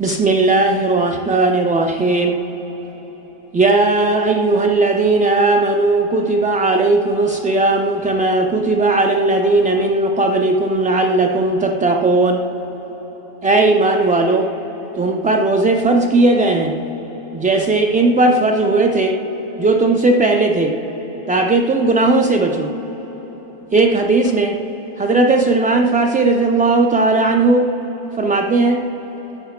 بسم الله الرحمن الرحيم يا أيها الذين آمنوا كتب عليكم الصيام كما كتب على الذين من قبلكم لعلكم تتقون۔ اے ایمان والو، تم پر روزے فرض کیے گئے ہیں جیسے ان پر فرض ہوئے تھے جو تم سے پہلے تھے، تاکہ تم گناہوں سے بچو۔ ایک حدیث میں حضرت سلیمان فارسی رضی اللہ تعالی عنہ فرماتے ہیں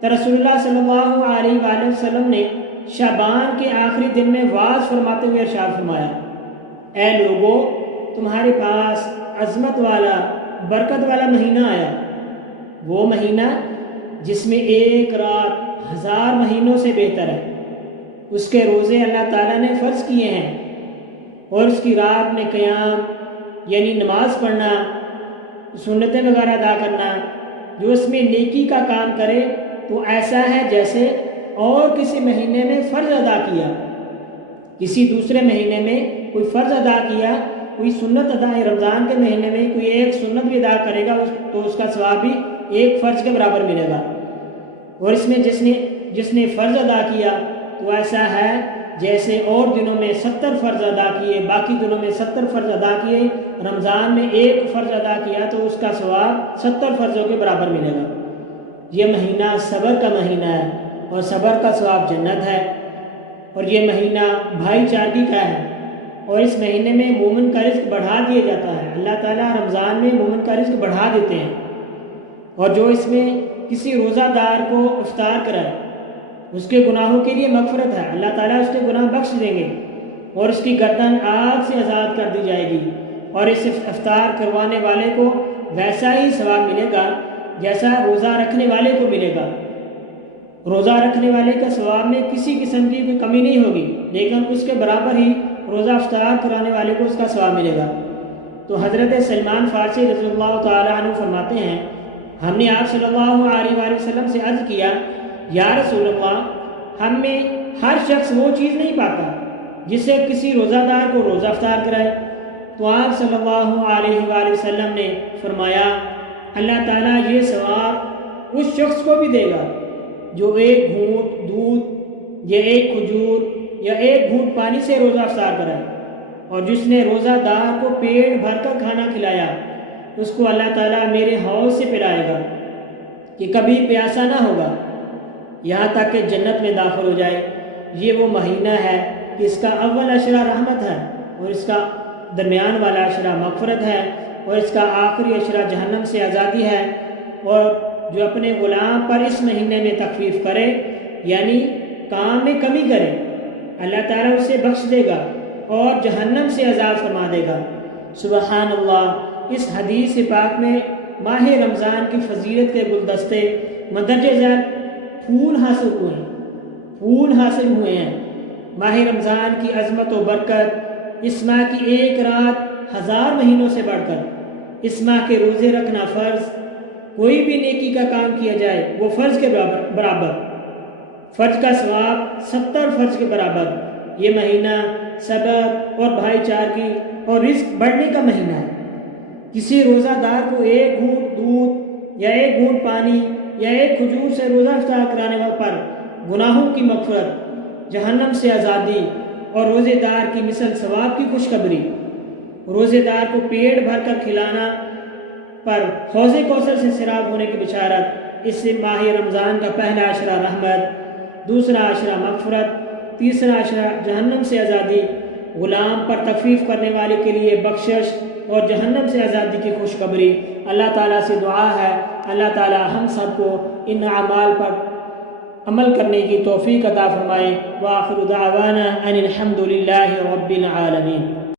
کہ رسول اللہ صلی اللہ علیہ وآلہ وسلم نے شعبان کے آخری دن میں وعظ فرماتے ہوئے ارشاد فرمایا، اے لوگو، تمہارے پاس عظمت والا برکت والا مہینہ آیا، وہ مہینہ جس میں ایک رات 1000 مہینوں سے بہتر ہے۔ اس کے روزے اللہ تعالیٰ نے فرض کیے ہیں، اور اس کی رات میں قیام یعنی نماز پڑھنا، سنتیں وغیرہ ادا کرنا، جو اس میں نیکی کا کام کرے تو ایسا ہے جیسے اور کسی مہینے میں فرض ادا کیا۔ کسی دوسرے مہینے میں کوئی فرض ادا کیا، کوئی سنت ادا، رمضان کے مہینے میں کوئی ایک سنت بھی ادا کرے گا تو اس کا ثواب بھی ایک فرض کے برابر ملے گا۔ اور اس میں جس نے فرض ادا کیا تو ایسا ہے جیسے اور دنوں میں 70 فرض ادا کیے، باقی دنوں میں 70 فرض ادا کیے، رمضان میں ایک فرض ادا کیا تو اس کا ثواب 70 فرضوں کے برابر ملے گا۔ یہ مہینہ صبر کا مہینہ ہے، اور صبر کا ثواب جنت ہے، اور یہ مہینہ بھائی چارگی کا ہے، اور اس مہینے میں مومن کا رزق بڑھا دیا جاتا ہے۔ اللہ تعالیٰ رمضان میں مومن کا رزق بڑھا دیتے ہیں، اور جو اس میں کسی روزہ دار کو افطار کرائے اس کے گناہوں کے لیے مغفرت ہے، اللہ تعالیٰ اس کے گناہ بخش دیں گے، اور اس کی گردن آگ سے آزاد کر دی جائے گی، اور اس افطار کروانے والے کو ویسا ہی ثواب ملے گا جیسا روزہ رکھنے والے کو ملے گا۔ روزہ رکھنے والے کا ثواب میں کسی قسم کی کوئی کمی نہیں ہوگی، لیکن اس کے برابر ہی روزہ افطار کرانے والے کو اس کا ثواب ملے گا۔ تو حضرت سلمان فارسی رضی اللہ تعالی عنہ فرماتے ہیں، ہم نے آپ صلی اللہ علیہ وآلہ وسلم سے عرض کیا، یا رسول اللہ، ہم میں ہر شخص وہ چیز نہیں پاتا جس سے کسی روزہ دار کو روزہ افطار کرائے۔ تو آپ صلی اللہ علیہ وآلہ وسلم نے فرمایا، اللہ تعالیٰ یہ ثواب اس شخص کو بھی دے گا جو ایک گھونٹ دودھ یا ایک کھجور یا ایک گھونٹ پانی سے روزہ افطار کرائے، اور جس نے روزہ دار کو پیٹ بھر کر کھانا کھلایا اس کو اللہ تعالیٰ میرے حوض سے پلائے گا کہ کبھی پیاسا نہ ہوگا یہاں تک کہ جنت میں داخل ہو جائے۔ یہ وہ مہینہ ہے کہ اس کا اول عشرہ رحمت ہے، اور اس کا درمیان والا عشرہ مغفرت ہے، اور اس کا آخری عشرہ جہنم سے آزادی ہے۔ اور جو اپنے غلام پر اس مہینے میں تخفیف کرے یعنی کام میں کمی کرے، اللہ تعالیٰ اسے بخش دے گا اور جہنم سے آزاد فرما دے گا۔ سبحان اللہ، اس حدیث پاک میں ماہ رمضان کی فضیلت کے گلدستے مندرجہ ذیل پھول حاصل ہوئے ہیں۔ ماہ رمضان کی عظمت و برکت اس ماہ کی ایک رات 1000 مہینوں سے بڑھ کر، اس ماہ کے روزے رکھنا فرض، کوئی بھی نیکی کا کام کیا جائے وہ فرض کے برابر، فرض کا ثواب 70 فرض کے برابر۔ یہ مہینہ صبر اور بھائی چارگی اور رزق بڑھنے کا مہینہ ہے۔ کسی روزہ دار کو ایک گھونٹ دودھ یا ایک گھونٹ پانی یا ایک کھجور سے روزہ افطار کرانے پر گناہوں کی مغفرت، جہنم سے آزادی، اور روزے دار کی مثل ثواب کی خوشخبری۔ روزے دار کو پیٹ بھر کر کھلانا پر حوض کوثر سے سیراب ہونے کی بشارت۔ اس سے ماہ رمضان کا پہلا عشرہ رحمت، دوسرا عشرہ مغفرت، تیسرا عشرہ جہنم سے آزادی، غلام پر تخفیف کرنے والے کے لیے بخشش، اور جہنم سے آزادی کی خوشخبری۔ اللہ تعالیٰ سے دعا ہے اللہ تعالیٰ ہم سب کو ان اعمال پر عمل کرنے کی توفیق عطا فرمائے۔ وآخر دعوانا ان الحمد للہ رب العالمین۔